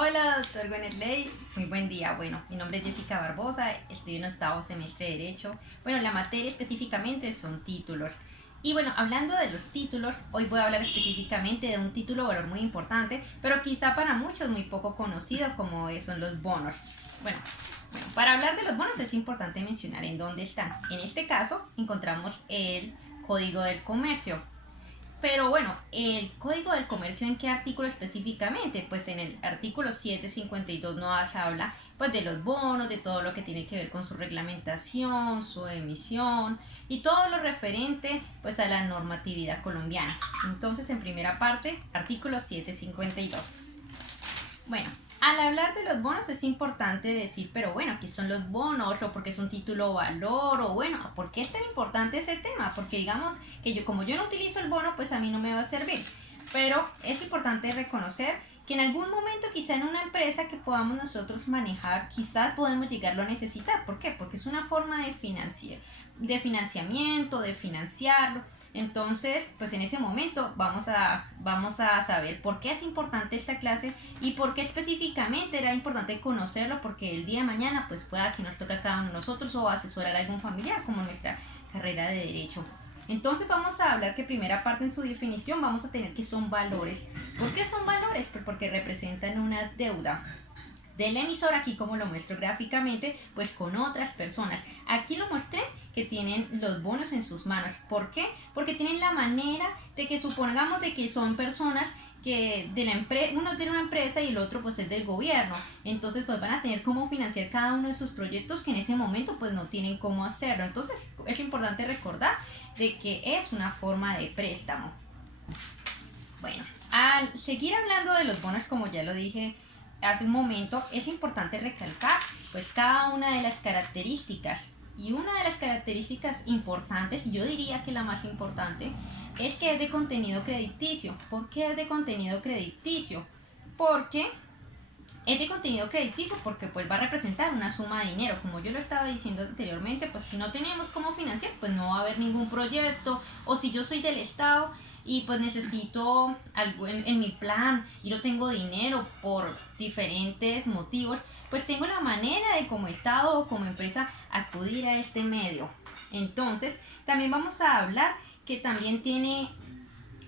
Hola, doctor Ley. Muy buen día. Bueno, mi nombre es Jessica Barbosa, estoy en octavo semestre de Derecho. Bueno, la materia específicamente son títulos. Y bueno, hablando de los títulos, hoy voy a hablar específicamente de un título de valor muy importante, pero quizá para muchos muy poco conocido, como son los bonos. Bueno, para hablar de los bonos es importante mencionar en dónde están. En este caso, encontramos el Código del Comercio. Pero bueno, el Código del Comercio, ¿en qué artículo específicamente? Pues en el artículo 752 nos habla pues de los bonos, de todo lo que tiene que ver con su reglamentación, su emisión y todo lo referente pues a la normatividad colombiana. Entonces, en primera parte, artículo 752. Bueno, al hablar de los bonos es importante decir, pero bueno, ¿qué son los bonos? O porque es un título valor, o bueno, ¿por qué es tan importante ese tema? Porque digamos que como yo no utilizo el bono, pues a mí no me va a servir. Pero es importante reconocer que en algún momento quizá en una empresa que podamos nosotros manejar, quizás podemos llegarlo a necesitar. ¿Por qué? Porque es una forma de financiamiento, de financiarlo. Entonces, pues en ese momento vamos a saber por qué es importante esta clase y por qué específicamente era importante conocerlo, porque el día de mañana pues pueda que nos toque a cada uno de nosotros o asesorar a algún familiar como nuestra carrera de derecho. Entonces vamos a hablar que primera parte en su definición vamos a tener que son valores. ¿Por qué son valores? Pues porque representan una deuda del emisor, aquí como lo muestro gráficamente, pues con otras personas. Aquí lo mostré que tienen los bonos en sus manos. ¿Por qué? Porque tienen la manera de que supongamos de que son personas que de la uno es de una empresa y el otro pues es del gobierno. Entonces pues van a tener cómo financiar cada uno de sus proyectos que en ese momento pues no tienen cómo hacerlo. Entonces es importante recordar de que es una forma de préstamo. Bueno, al seguir hablando de los bonos, como ya lo dije hace un momento, es importante recalcar pues cada una de las características. Y una de las características importantes, yo diría que la más importante, es que es de contenido crediticio. ¿Por qué es de contenido crediticio? Porque es de contenido crediticio porque pues va a representar una suma de dinero. Como yo lo estaba diciendo anteriormente, pues si no tenemos cómo financiar, pues no va a haber ningún proyecto. O si yo soy del Estado y pues necesito algo en mi plan y no tengo dinero por diferentes motivos, pues tengo la manera de como Estado o como empresa acudir a este medio. Entonces, también vamos a hablar que también tiene,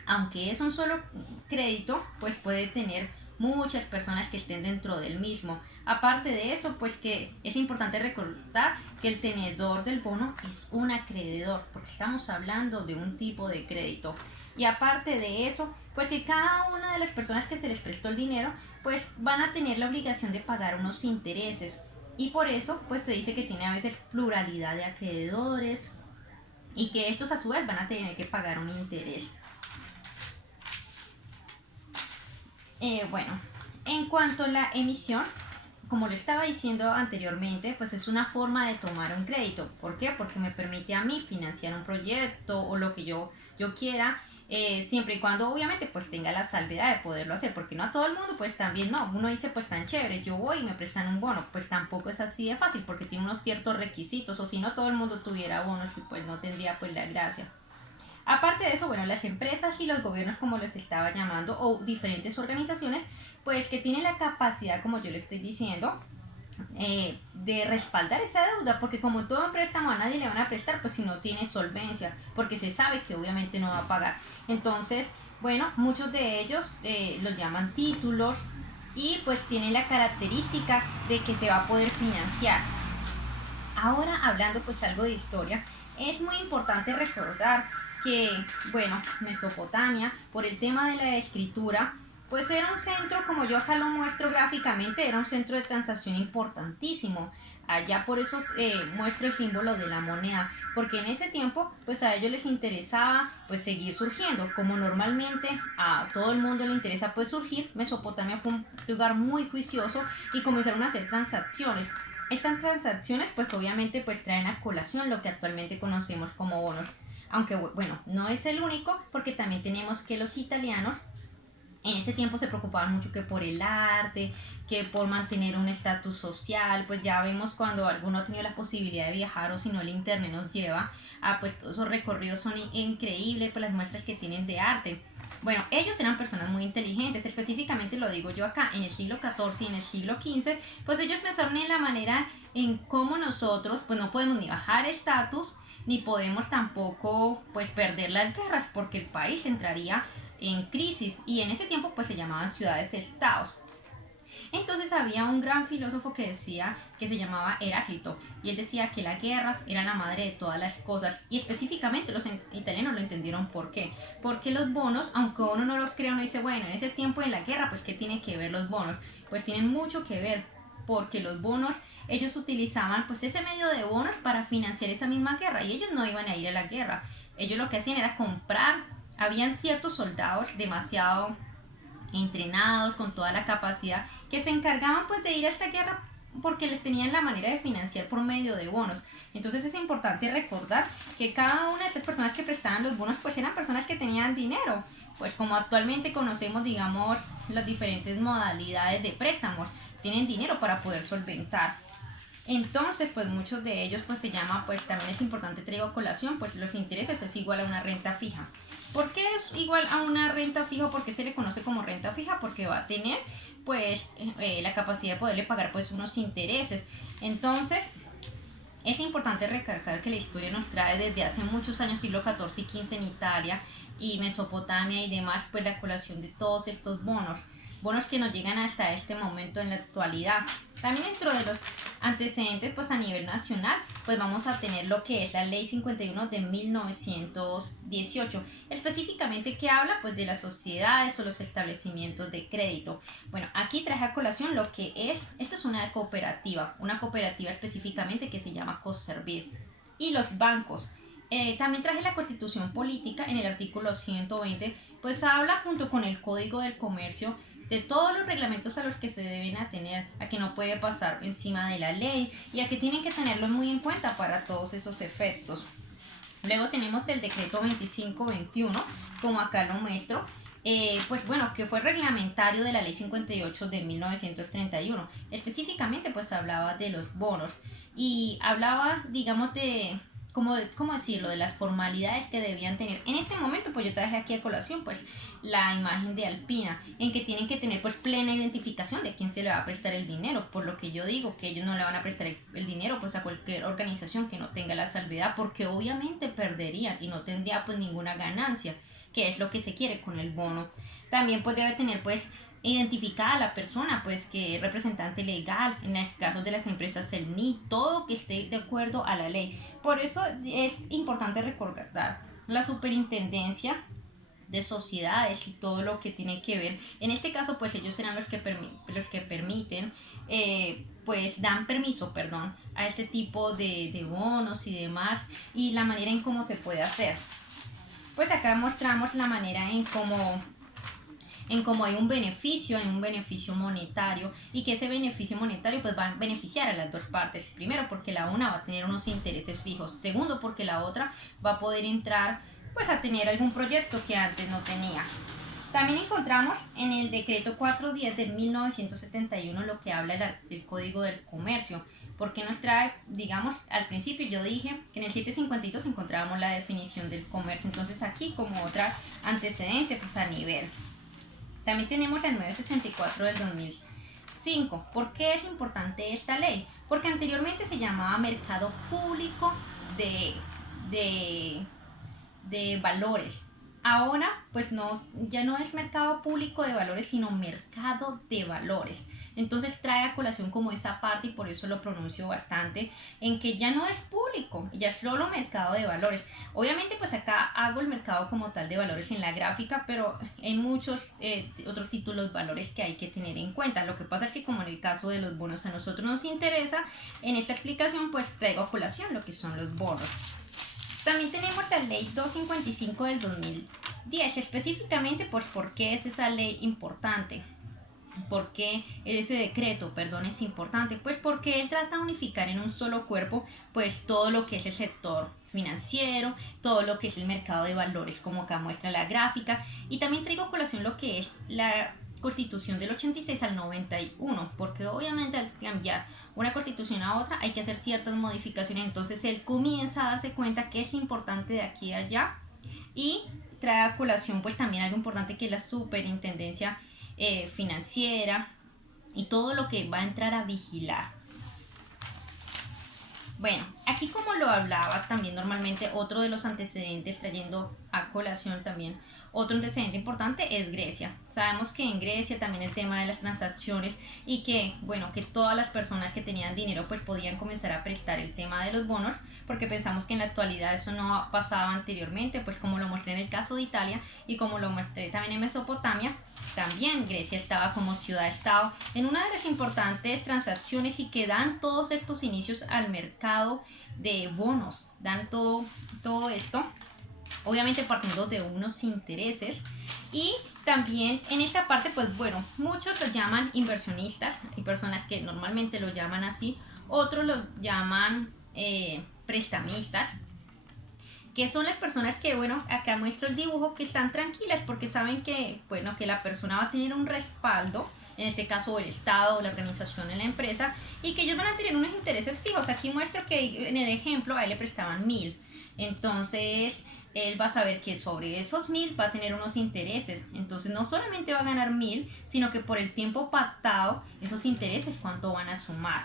aunque es un solo crédito, pues puede tener muchas personas que estén dentro del mismo. Aparte de eso, pues que es importante recordar que el tenedor del bono es un acreedor, porque estamos hablando de un tipo de crédito. Y aparte de eso, pues que cada una de las personas que se les prestó el dinero, pues van a tener la obligación de pagar unos intereses. Y por eso, pues se dice que tiene a veces pluralidad de acreedores y que estos a su vez van a tener que pagar un interés. Bueno, en cuanto a la emisión, como lo estaba diciendo anteriormente, pues es una forma de tomar un crédito. ¿Por qué? Porque me permite a mí financiar un proyecto o lo que yo quiera, siempre y cuando obviamente pues tenga la salvedad de poderlo hacer, porque no a todo el mundo pues también no, uno dice pues tan chévere, yo voy y me prestan un bono, pues tampoco es así de fácil porque tiene unos ciertos requisitos, o si no todo el mundo tuviera bonos y pues no tendría pues la gracia. Aparte de eso, bueno, las empresas y los gobiernos, como les estaba llamando, o diferentes organizaciones, pues que tienen la capacidad, como yo le estoy diciendo, de respaldar esa deuda, porque como todo préstamo a nadie le van a prestar, pues si no tiene solvencia, porque se sabe que obviamente no va a pagar. Entonces, bueno, muchos de ellos los llaman títulos y pues tienen la característica de que se va a poder financiar. Ahora hablando pues algo de historia, es muy importante recordar que, bueno, Mesopotamia, por el tema de la escritura, pues era un centro, como yo acá lo muestro gráficamente, era un centro de transacción importantísimo. Allá por eso muestro el símbolo de la moneda, porque en ese tiempo pues a ellos les interesaba pues seguir surgiendo, como normalmente a todo el mundo le interesa pues surgir. Mesopotamia fue un lugar muy juicioso y comenzaron a hacer transacciones. Estas transacciones pues obviamente pues traen a colación lo que actualmente conocemos como bonos, aunque bueno, no es el único, porque también tenemos que los italianos en ese tiempo se preocupaban mucho que por el arte, que por mantener un estatus social. Pues ya vemos cuando alguno ha tenido la posibilidad de viajar o si no el internet nos lleva a pues todos esos recorridos son increíbles, pues las muestras que tienen de arte. Bueno, ellos eran personas muy inteligentes, específicamente lo digo yo acá, en el siglo XIV y en el siglo XV, pues ellos pensaron en la manera en cómo nosotros pues no podemos ni bajar estatus, ni podemos tampoco pues perder las guerras, porque el país entraría en crisis, y en ese tiempo pues se llamaban ciudades-estados. Entonces había un gran filósofo que decía, que se llamaba Heráclito, y él decía que la guerra era la madre de todas las cosas, y específicamente los italianos lo entendieron. ¿Por qué? Porque los bonos, aunque uno no lo crea, uno dice, bueno, en ese tiempo en la guerra, pues ¿qué tiene que ver los bonos? Pues tienen mucho que ver, porque los bonos, ellos utilizaban pues ese medio de bonos para financiar esa misma guerra, y ellos no iban a ir a la guerra, ellos lo que hacían era comprar, habían ciertos soldados demasiado entrenados con toda la capacidad que se encargaban pues de ir a esta guerra, porque les tenían la manera de financiar por medio de bonos. Entonces es importante recordar que cada una de estas personas que prestaban los bonos pues eran personas que tenían dinero, pues como actualmente conocemos, digamos, las diferentes modalidades de préstamos, tienen dinero para poder solventar. Entonces, pues muchos de ellos pues se llama, pues también es importante, traigo a colación, pues los intereses es igual a una renta fija. ¿Por qué es igual a una renta fija? ¿Por qué se le conoce como renta fija? Porque va a tener pues la capacidad de poderle pagar pues unos intereses. Entonces, es importante recalcar que la historia nos trae desde hace muchos años, siglo XIV y XV en Italia y Mesopotamia y demás, pues la colación de todos estos bonos que nos llegan hasta este momento en la actualidad. También dentro de los antecedentes pues a nivel nacional pues vamos a tener lo que es la ley 51 de 1918, específicamente que habla pues de las sociedades o los establecimientos de crédito. Bueno, aquí traje a colación lo que es, esta es una cooperativa específicamente que se llama Coservir, y los bancos. También traje la Constitución Política en el artículo 120, pues habla junto con el Código del Comercio de todos los reglamentos a los que se deben atener, a que no puede pasar encima de la ley y a que tienen que tenerlo muy en cuenta para todos esos efectos. Luego tenemos el decreto 2521, como acá lo muestro, pues bueno, que fue reglamentario de la ley 58 de 1931. Específicamente pues hablaba de los bonos y hablaba, digamos, ¿cómo decirlo?, de las formalidades que debían tener. En este momento pues yo traje aquí a colación pues la imagen de Alpina, en que tienen que tener pues plena identificación de quién se le va a prestar el dinero, por lo que yo digo que ellos no le van a prestar el dinero pues a cualquier organización que no tenga la salvedad, porque obviamente perderían y no tendría pues ninguna ganancia, que es lo que se quiere con el bono. También pues debe tener pues identificada a la persona pues que es representante legal, en los casos de las empresas el NI, todo que esté de acuerdo a la ley. Por eso es importante recordar la superintendencia de sociedades y todo lo que tiene que ver. En este caso pues ellos serán los que permiten pues dan permiso, perdón, a este tipo de bonos y demás, y la manera en cómo se puede hacer. Pues acá mostramos la manera en cómo hay un beneficio monetario, y que ese beneficio monetario pues va a beneficiar a las dos partes. Primero, porque la una va a tener unos intereses fijos. Segundo, porque la otra va a poder entrar pues a tener algún proyecto que antes no tenía. También encontramos en el decreto 410 de 1971 lo que habla del Código del Comercio, porque nos trae, digamos, al principio yo dije que en el 752 encontrábamos la definición del comercio. Entonces aquí como otra antecedente pues a nivel. También tenemos la 964 del 2005. ¿Por qué es importante esta ley? Porque anteriormente se llamaba Mercado Público de Valores. Ahora pues ya no es Mercado Público de Valores, sino Mercado de Valores. Entonces trae a colación como esa parte, y por eso lo pronuncio bastante, en que ya no es público, ya es solo mercado de valores. Obviamente pues acá hago el mercado como tal de valores en la gráfica, pero en muchos otros títulos valores que hay que tener en cuenta. Lo que pasa es que como en el caso de los bonos a nosotros nos interesa, en esta explicación pues traigo a colación lo que son los bonos. También tenemos la ley 255 del 2010, específicamente pues por qué es esa ley importante. ¿Por qué ese decreto, perdón, es importante? Pues porque él trata de unificar en un solo cuerpo pues todo lo que es el sector financiero, todo lo que es el mercado de valores, como acá muestra la gráfica, y también traigo a colación lo que es la Constitución del 86 al 91, porque obviamente al cambiar una constitución a otra hay que hacer ciertas modificaciones. Entonces él comienza a darse cuenta que es importante de aquí a allá, y trae a colación pues también algo importante, que es la superintendencia financiera y todo lo que va a entrar a vigilar. Bueno, aquí como lo hablaba también normalmente, otro de los antecedentes trayendo a colación también, otro antecedente importante es Grecia. Sabemos que en Grecia también el tema de las transacciones y que, bueno, que todas las personas que tenían dinero pues podían comenzar a prestar el tema de los bonos, porque pensamos que en la actualidad eso no pasaba anteriormente, pues como lo mostré en el caso de Italia y como lo mostré también en Mesopotamia, también Grecia estaba como ciudad-estado en una de las importantes transacciones y que dan todos estos inicios al mercado de bonos, dan todo esto, obviamente partiendo de unos intereses. Y también en esta parte pues bueno, muchos lo llaman inversionistas, hay personas que normalmente lo llaman así, otros lo llaman prestamistas, que son las personas que, bueno, acá muestro el dibujo, que están tranquilas porque saben que, bueno, que la persona va a tener un respaldo, en este caso el Estado o la organización en la empresa, y que ellos van a tener unos intereses fijos. Aquí muestro que en el ejemplo a él le prestaban 1000, entonces él va a saber que sobre esos 1000 va a tener unos intereses, entonces no solamente va a ganar 1000, sino que por el tiempo pactado esos intereses cuánto van a sumar.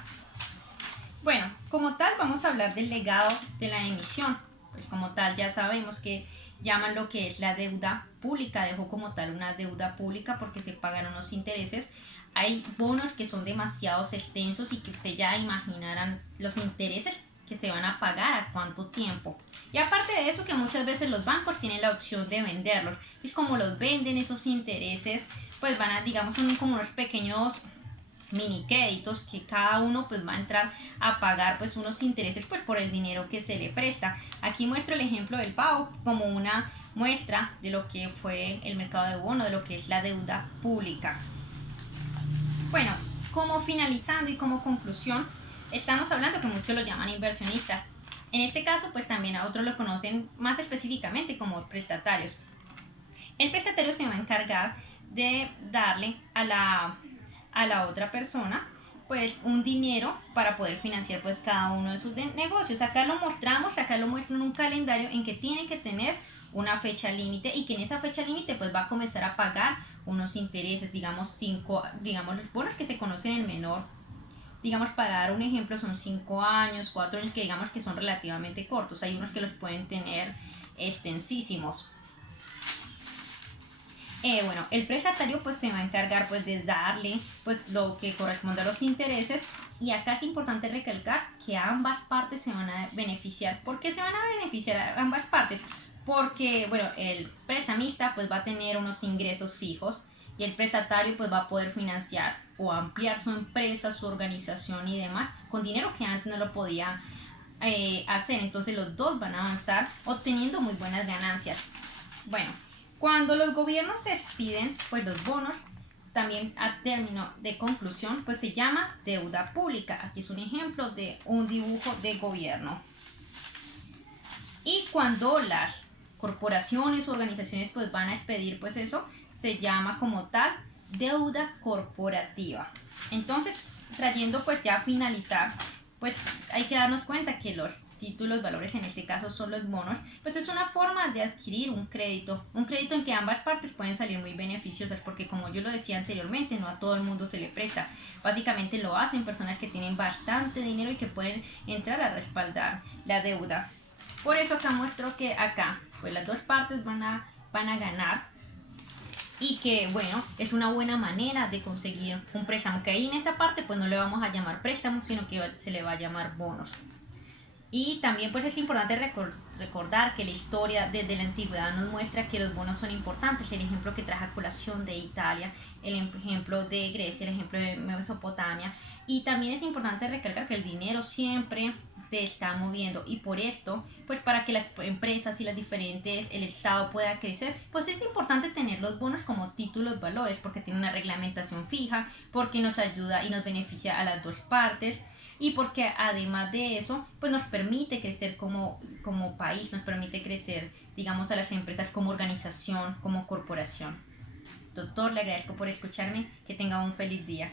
Bueno, como tal vamos a hablar del legado de la emisión. Pues como tal ya sabemos que llaman lo que es la deuda pública, dejo como tal una deuda pública porque se pagan unos intereses. Hay bonos que son demasiado extensos y que ustedes ya imaginarán los intereses que se van a pagar a cuánto tiempo. Y aparte de eso, que muchas veces los bancos tienen la opción de venderlos. Entonces como los venden, esos intereses pues van a, digamos, son como unos pequeños mini créditos que cada uno pues va a entrar a pagar pues unos intereses pues por el dinero que se le presta. Aquí muestro el ejemplo del pago como una muestra de lo que fue el mercado de bono, de lo que es la deuda pública. Bueno, como finalizando y como conclusión, estamos hablando que muchos lo llaman inversionistas. En este caso pues también a otros lo conocen más específicamente como prestatarios. El prestatario se va a encargar de darle a la otra persona pues un dinero para poder financiar pues cada uno de sus negocios. Acá lo mostramos, acá lo muestro en un calendario en que tiene que tener una fecha límite y que en esa fecha límite pues va a comenzar a pagar unos intereses, digamos 5, digamos los bonos que se conocen en menor, digamos para dar un ejemplo son 5 años, 4 años, que digamos que son relativamente cortos. Hay unos que los pueden tener extensísimos. Bueno, el prestatario pues se va a encargar pues de darle pues lo que corresponde a los intereses, y acá es importante recalcar que ambas partes se van a beneficiar. ¿Por qué se van a beneficiar a ambas partes? Porque bueno, el prestamista pues va a tener unos ingresos fijos y el prestatario pues va a poder financiar o ampliar su empresa, su organización y demás con dinero que antes no lo podía hacer. Entonces los dos van a avanzar obteniendo muy buenas ganancias. Bueno, cuando los gobiernos se expiden pues los bonos, también a término de conclusión pues se llama deuda pública. Aquí es un ejemplo de un dibujo de gobierno. Y cuando las corporaciones o organizaciones pues van a expedir pues eso, se llama como tal deuda corporativa. Entonces, trayendo pues ya a finalizar, pues hay que darnos cuenta que los títulos valores, en este caso son los bonos, pues es una forma de adquirir un crédito en que ambas partes pueden salir muy beneficiosas, porque como yo lo decía anteriormente, no a todo el mundo se le presta. Básicamente lo hacen personas que tienen bastante dinero y que pueden entrar a respaldar la deuda. Por eso acá muestro que acá pues las dos partes van a ganar, y que bueno, es una buena manera de conseguir un préstamo, que ahí en esta parte pues no le vamos a llamar préstamo, sino que se le va a llamar bonos. Y también pues es importante recordar que la historia desde la antigüedad nos muestra que los bonos son importantes. El ejemplo que traje a colación de Italia, el ejemplo de Grecia, el ejemplo de Mesopotamia. Y también es importante recalcar que el dinero siempre se está moviendo, y por esto pues para que las empresas y las diferentes, el Estado pueda crecer, pues es importante tener los bonos como títulos valores, porque tiene una reglamentación fija, porque nos ayuda y nos beneficia a las dos partes, y porque además de eso pues nos permite crecer como país, nos permite crecer, digamos, a las empresas como organización, como corporación. Doctor, le agradezco por escucharme, que tenga un feliz día.